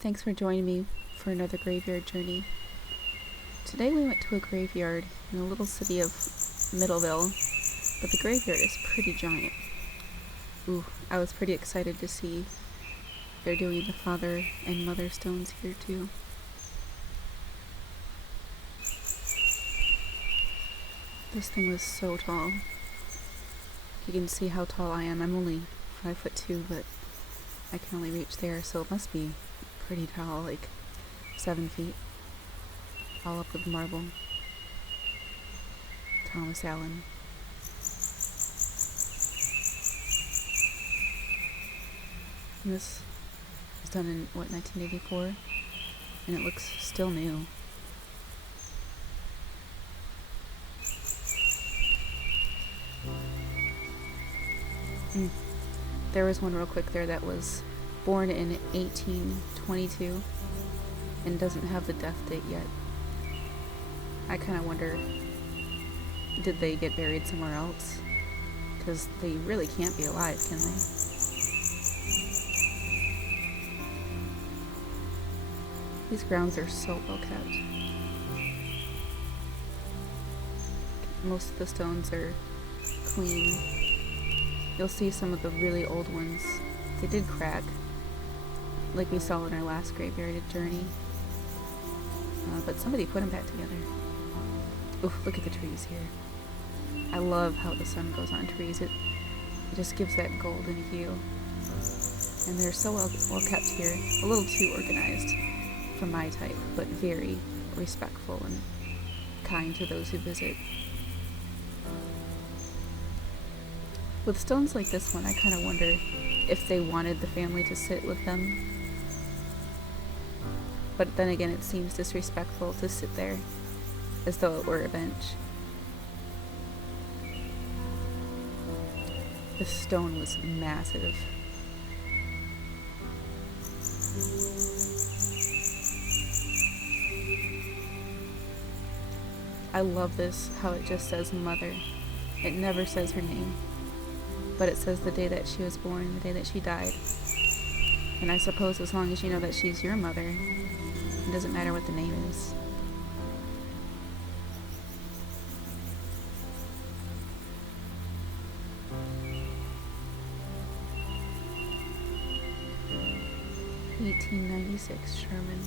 Thanks for joining me for another graveyard journey. Today we went to a graveyard in the little city of Middleville, but the graveyard is pretty giant. Ooh, I was pretty excited to see they're doing the father and mother stones here too. This thing was so tall. You can see how tall I am. I'm only 5'2", but I can only reach there, so it must be pretty tall, like 7 feet. All up with marble. Thomas Allen. And this was done in, 1984? And it looks still new. There was one real quick there that was born in 1822 and doesn't have the death date yet. I kind of wonder, did they get buried somewhere else? Because they really can't be alive, can they? These grounds are so well kept. Most of the stones are clean. You'll see some of the really old ones. They did crack, like we saw in our last graveyard journey. But somebody put them back together. Oof, look at the trees here. I love how the sun goes on trees. It just gives that golden hue. And they're so well kept here. A little too organized for my type, but very respectful and kind to those who visit. With stones like this one, I kind of wonder if they wanted the family to sit with them. But then again, it seems disrespectful to sit there as though it were a bench. This stone was massive. I love this, how it just says mother. It never says her name, but it says the day that she was born, the day that she died. And I suppose as long as you know that she's your mother, it doesn't matter what the name is. (1896) Sherman.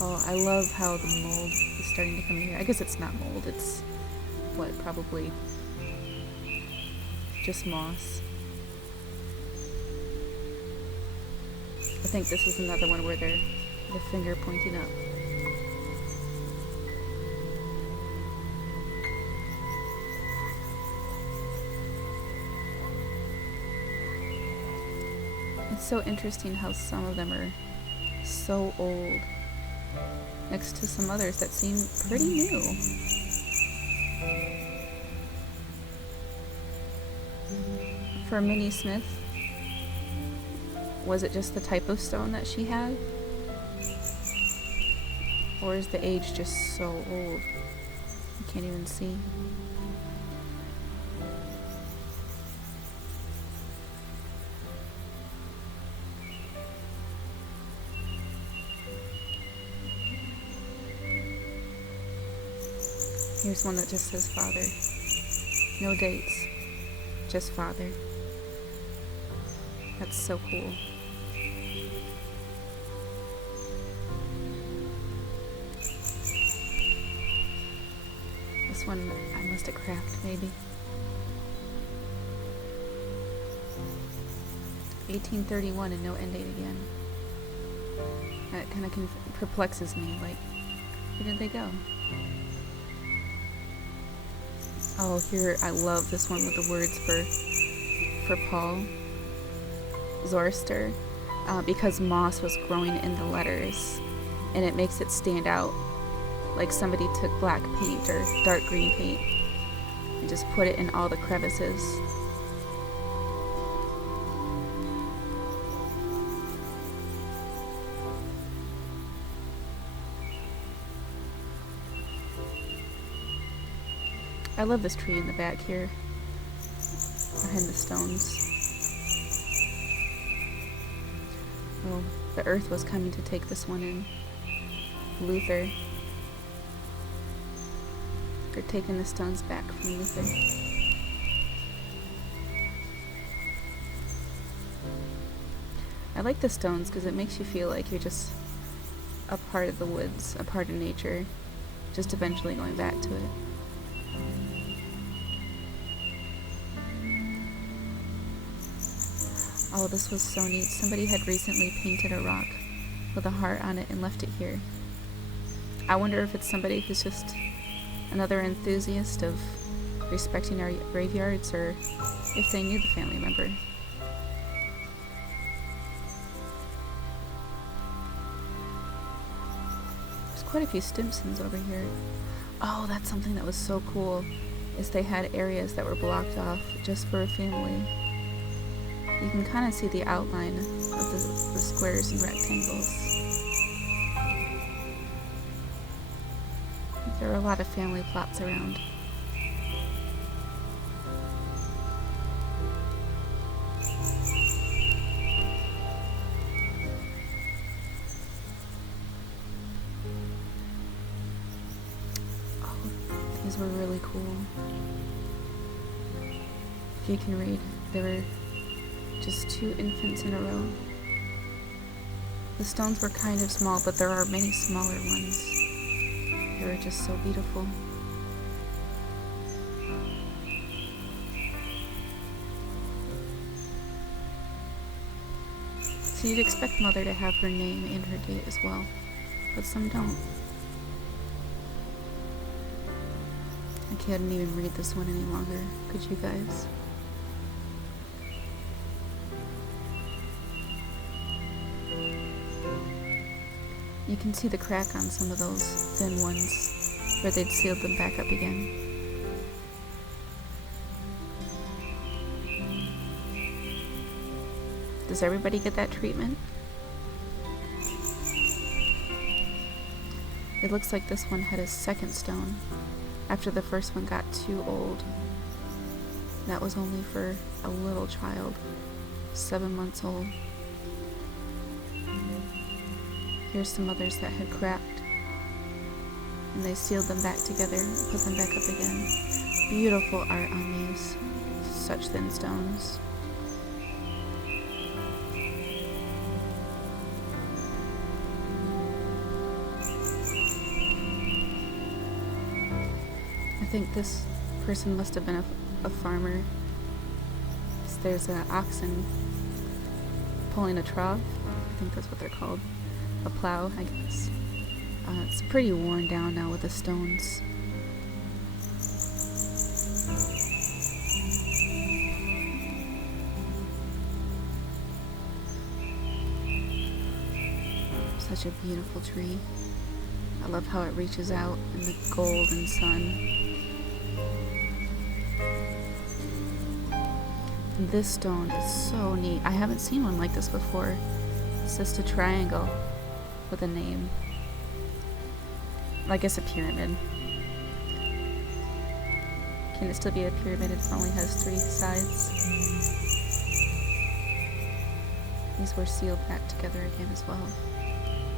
Oh, I love how the mold is starting to come in here. I guess it's not mold, it's what, probably just moss. I think this is another one where they're the finger pointing up. It's so interesting how some of them are so old next to some others that seem pretty new. For Minnie Smith, was it just the type of stone that she had? Or is the age just so old? You can't even see. Here's one that just says father. No dates, just father. That's so cool. This one I must have crafted maybe. 1831 and no end date again. That kind of perplexes me, like, where did they go? Oh, here, I love this one with the words for Paul Zorster, because moss was growing in the letters, and it makes it stand out, like somebody took black paint or dark green paint and just put it in all the crevices. I love this tree in the back here, behind the stones. Oh, The earth was coming to take this one in. Luther. They're taking the stones back from Luther. I like the stones because it makes you feel like you're just a part of the woods, a part of nature, just eventually going back to it. Oh, this was so neat. Somebody had recently painted a rock with a heart on it and left it here. I wonder if it's somebody who's just another enthusiast of respecting our graveyards, or if they knew the family member. There's quite a few Stimpsons over here. Oh, that's something that was so cool, is they had areas that were blocked off just for a family. You can kind of see the outline of the squares and rectangles. There are a lot of family plots around. Oh, these were really cool. If you can read, there were just 2 infants in a row. The stones were kind of small, but there are many smaller ones. They were just so beautiful. So you'd expect Mother to have her name and her date as well, but some don't. I can't even read this one any longer, could you guys? You can see the crack on some of those thin ones where they'd sealed them back up again. Does everybody get that treatment? It looks like this one had a second stone after the first one got too old. That was only for a little child, 7 months old. Here's some others that had cracked, and they sealed them back together and put them back up again. Beautiful art on these, such thin stones. I think this person must have been a farmer. So there's an oxen pulling a trough. I think that's what they're called. A plow, I guess. It's pretty worn down now with the stones. Such a beautiful tree. I love how it reaches out in the golden sun. And this stone is so neat. I haven't seen one like this before. It's just a triangle with a name. I guess a pyramid. Can it still be a pyramid if it only has 3 sides? These were sealed back together again as well.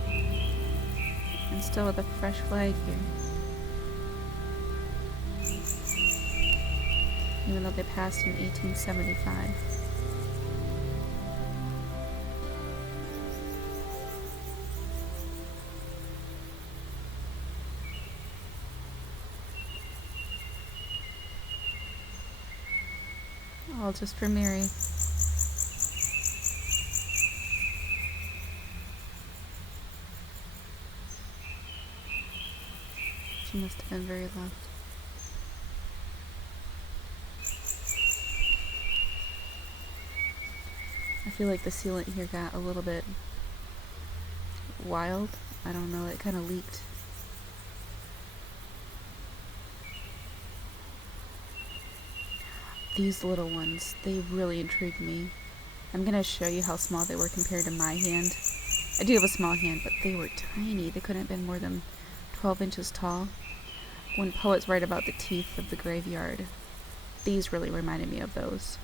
And still with a fresh flag here. Even though they passed in 1875. All just for Mary. She must have been very loved. I feel like the sealant here got a little bit wild. I don't know, it kind of leaked. These little ones, they really intrigue me. I'm gonna show you how small they were compared to my hand. I do have a small hand, but they were tiny. They couldn't have been more than 12 inches tall. When poets write about the teeth of the graveyard, these really reminded me of those.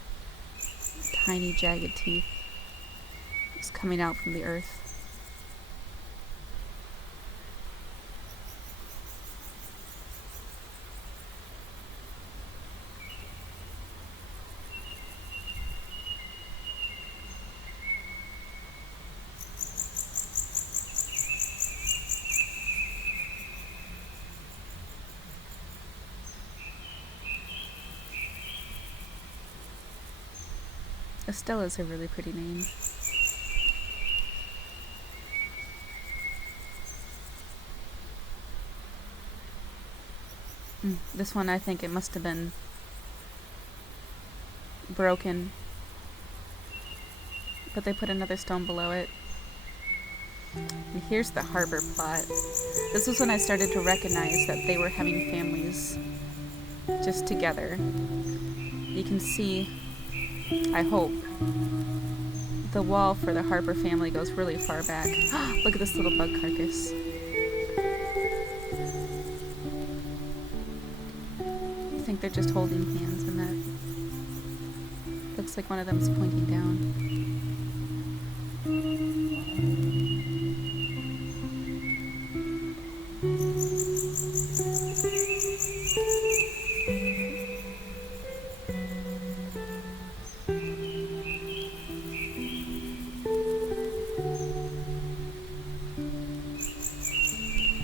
Tiny, jagged teeth just coming out from the earth. Estella's a really pretty name. This one, I think it must have been broken, but they put another stone below it. And here's the harbor plot. This was when I started to recognize that they were having families just together. You can see, I hope, the wall for the harbor family goes really far back. Look at this little bug carcass. I think they're just holding hands, and that looks like one of them's pointing down.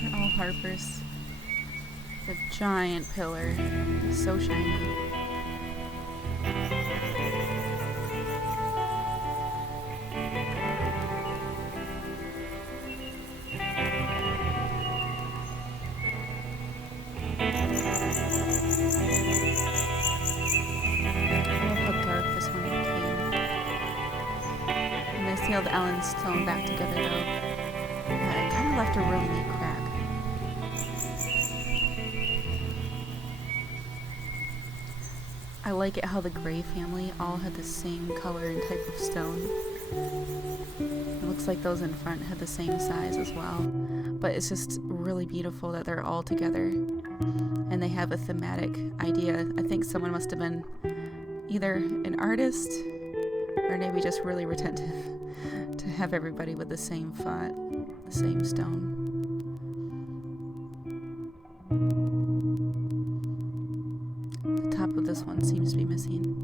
They're all harpers. The giant pillar, so shiny. Nailed Ellen's stone back together though. Yeah, it kind of left a really neat crack. I like it how the Gray family all had the same color and type of stone. It looks like those in front had the same size as well. But it's just really beautiful that they're all together. And they have a thematic idea. I think someone must have been either an artist or maybe just really retentive to have everybody with the same font, the same stone. The top of this one seems to be missing.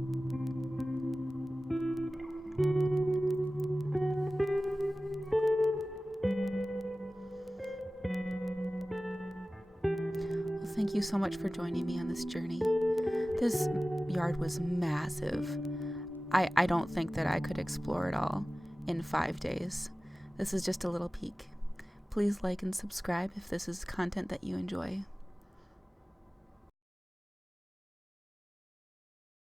Well, thank you so much for joining me on this journey. This yard was massive. I don't think that I could explore it all in 5 days. This is just a little peek. Please like and subscribe if this is content that you enjoy.